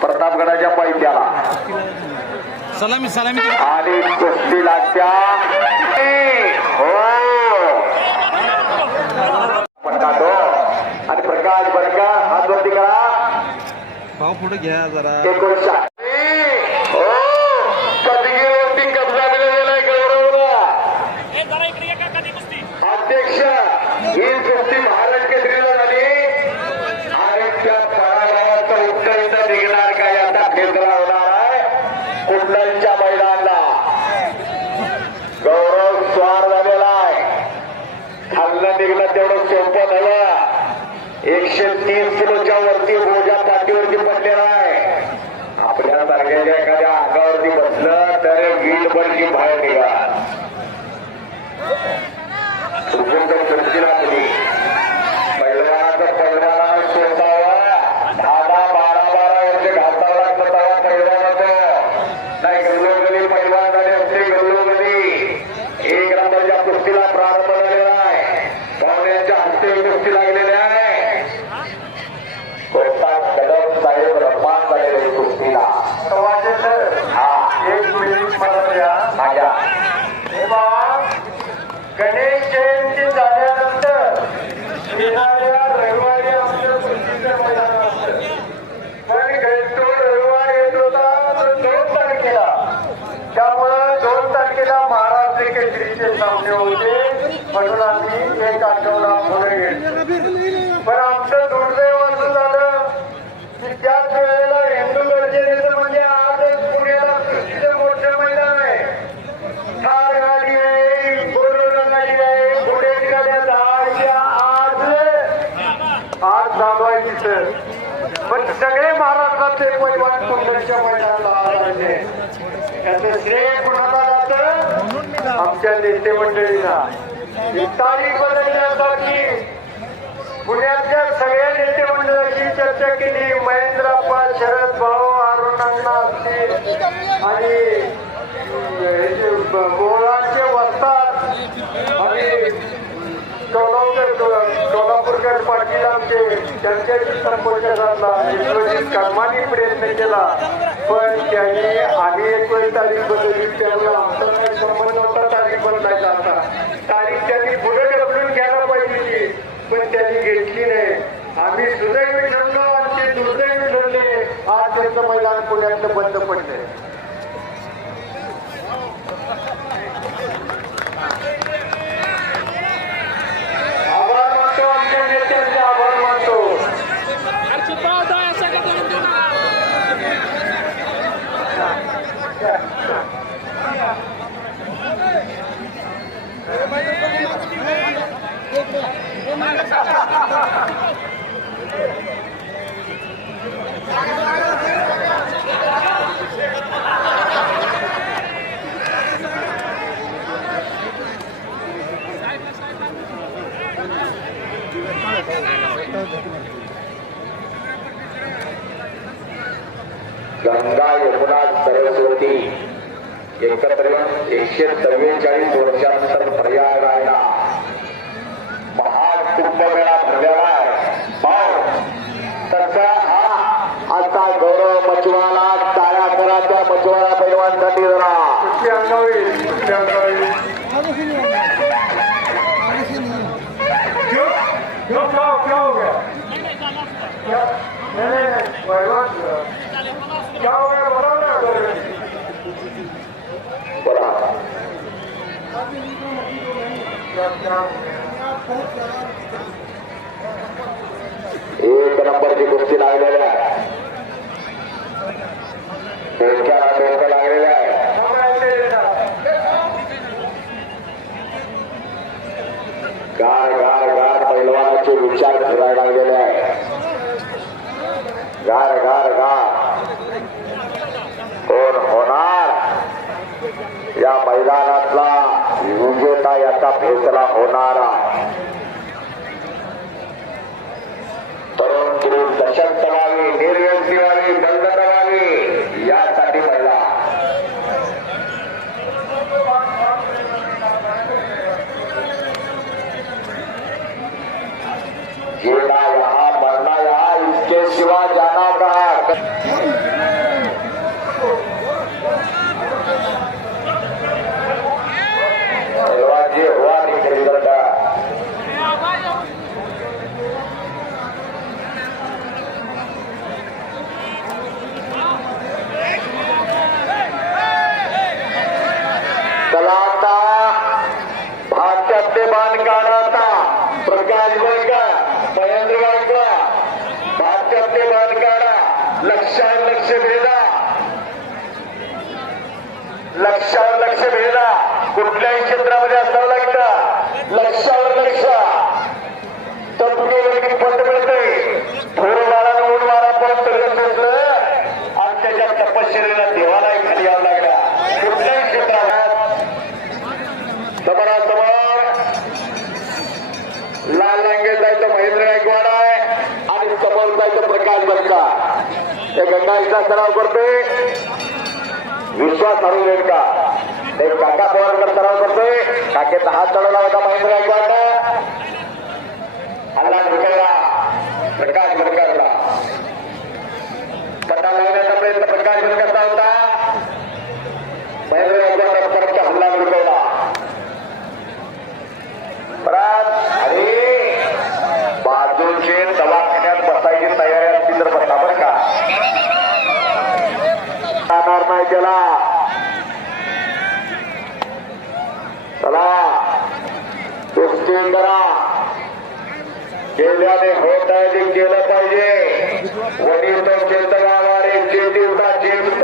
प्रतापगडाच्या पैत्याला सलामी सलामी आणि कुस्ती लागत्या. हो. आणि प्रकाश बरं का? हात वरती करा. भाऊ पुढे घ्या जरा एकोणीसशे ए, हो पदवीवरती कब्जा मिळवलेला आहे गौरवला अध्यक्ष ही कुस्ती महाराज केसरीला झाली आणि त्या पराभवाचं उत्तर इथं निघणार का याचा निर्धार होणार आहे कुंडलच्या मैदानाला गौरव स्वार झालेला आहे खाल्लं निघलं तेवढं सोपं नव्हतं एकशे तीस किलोच्या वरती बोजा पाठीवरती पडलेला आहे. आपल्या सारख्याच्या एखाद्या अंगावरती बसलं तर वीट बळकी बाहेर निघा तुमच्या तृप्तीला मुली पैलवानाचं पैलवानानं सोसावं दहा दहा बारा बारा वर्ष घालता लागतं तेव्हा पैलवानाचं नाही गल्लोगली पैलवान झाले असते गल्लोगली एक नंबरच्या कुस्तीला प्रारंभ झालेला आहे पाहुण्यांच्या हस्ते ही कुस्ती लागलेली आहे कोणता कदम साहेब रमान झालेले आहे कुस्तीला हा एक मिनिट मला द्या माझ्या हे बाबा गणेश जयंती झाल्यानंतर येणाऱ्या रविवारी आमचं सुट्टीचं मैदान असतं पण तो रविवार येत होता तो दोन तारखेला त्यामुळं दोन तारखेला महाराष्ट्र केसरीचे सामने होते म्हणून आम्ही एक आठवडा पुढे गेलो पण आमचं दुर्दैव असं झालं की त्याच वेळेला हिंदू गर्जनेचं म्हणजे आजच पुण्याला सुट्टीचं मोठं मैदान आहे. कार गाडी आहे बोलेरो गाडी आहे पुढे गाड्या दहाच्या आज. आज थांबायची सर. पण सगळे महाराष्ट्रातले परिवार कुंडलीच्या मैदानाला आले त्याचं श्रेय कुणाला जातं? आमच्या नेते मंडळीला. ही तारीख बदलण्यासाठी पुण्यातल्या सगळ्या नेते मंडळाशी चर्चा केली. महेंद्रप्पा शरद भाऊ अरुणांना असतील. आणि हे मोहळांचे वस्तात आणि सोलापूर सोलापूरकर पाटील आमचे त्यांच्याशी संपर्क साधला विश्वजित कर्माने प्रयत्न केला. पण त्यांनी आम्ही एकवीस तारीख बदलली त्यामुळे आमचा काही संबंध होता तारीख बदलायचा तारीख त्यांनी पुढे ढकलून घ्यायला पाहिजे पण त्यांनी घेतली नाही. आम्ही सुदैवी ठरलो आणि ते दुर्दैवी ठरले आज त्यांचं मैदान पुण्यात बंद पडले एकत्र एकशे चव्वेचाळीस वर्षानंतर प्रयागरायला महाकुंभमेळा भरलेला आहे त्याचा हा आता गौरव मचवाला टाळ्या करा त्या मचवाला पैलवानसाठी जरा क्या हो गया क्या नहीं नहीं नहीं पैलवान क्या हो गया बताओ ना बोला एक नंबरची कुस्ती लागलेल्या आहे. डोक्याला डोकं लागलेलं चला आता भाजपचे प्रकाश बंका महेंद्र बंका भाजपचे बांधकाम लक्षात लक्ष भेदा. लक्षात लक्ष भेदा. कुठल्याही क्षेत्रामध्ये असताना हे गंगाईचा सराव करते विश्वास हरवू नये का? एक काका पवारकर सराव करते काकेचा हात चढवला होता महेंद्र गायकवाड हल्ला ढुकायला प्रकाश बनकरला पटा लावण्याचा प्रयत्न प्रकाश बनकरचा होता. महेंद्र केल्याने होत आहे ते केलं पाहिजे. वडील तो चेतनावारे जे दिवसा चिंत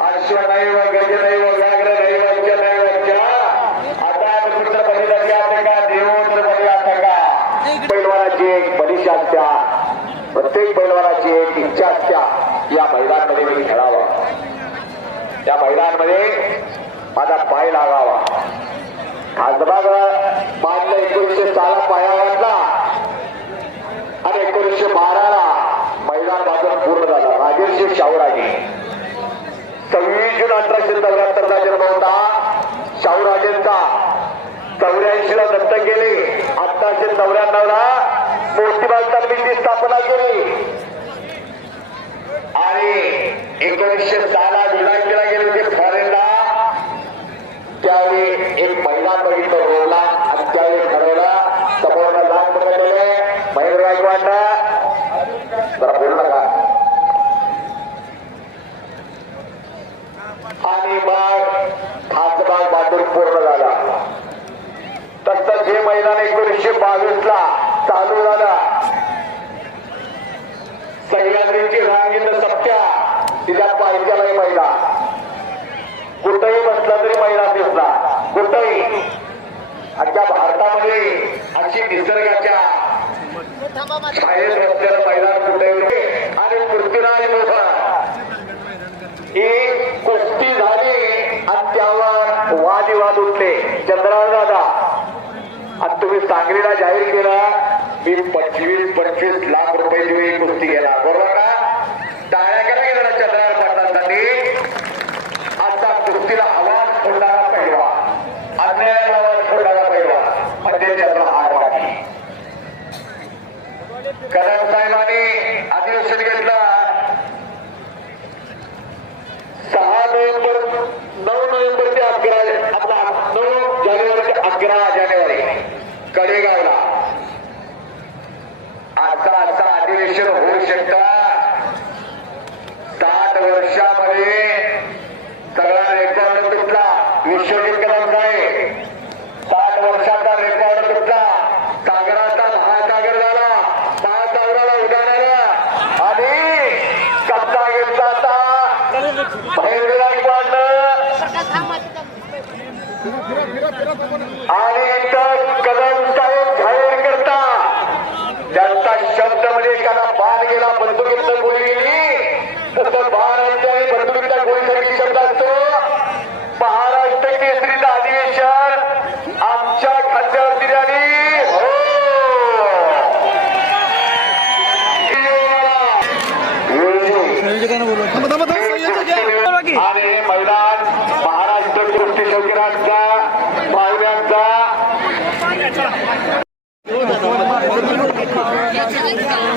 अश्व नाही व गज नाही व व्याघ्र नाही वच्च नाही वच्चा आता पुत्र बलिदाची का? देवोत्र बली का? पैलवानाची एक बलिशा असत्या प्रत्येक पैलवानाची एक इच्छा असत्या या मैदानमध्ये मी खेळावा या मैदानमध्ये माझा पाय लागावा खासबाग बांधला एकोणीसशे सहाला पाया वाटला आणि एकोणीसशे बाराला मैदान बांधून पूर्ण झाला. राजेश शाहूराजे. सव्वीस जून अठराशे चौऱ्याहत्तरचा जन्म होता. शाहूराजेंचा चौऱ्याऐंशी ला दत्त केले अठराशे चौऱ्याण्णव ला मोतीबाग तंबीची स्थापना केली. आणि एकोणीसशे सहाला केला गेले ते त्यावेळी एक मैदान बघितलं रोडला आणि त्यावेळी ठरवलं समोरला जाग पकडलेले महेंद्र गायकवाडनं आजच्या भारतामध्ये अशी निसर्गाच्या छायेत बसलेलं मैदान होते? आणि पृथ्वीराज मोठा ही कुस्ती झाली आणि त्यावर वादविवाद उठले. चंद्रराव दादा आणि तुम्ही सांगलीला जाहीर केला मी पंचवीस पंचवीस लाख रुपये देऊ कुस्ती गेला बरोबर का? कदम साहेबांनी अधिवेशन घेतलं. सहा नोव्हेंबर नऊ नोव्हेंबर ते अकरा आपला नऊ जानेवारी ते अकरा जानेवारी कडेगावला. असं असं अधिवेशन होऊ शकतं. आणि इथं कलम साहेब जाहीर करता. त्यांचा शब्द म्हणजे एखादा बाण गेला बंदुकीत गोळी गेली तर बाणांच्या बंदुकीचा गोळीसाठी शब्द असतो. महाराष्ट्र केसरीचं अधिवेशन आमच्या खात्यावरती खात्यावर होती आणि हो! महिला 你搞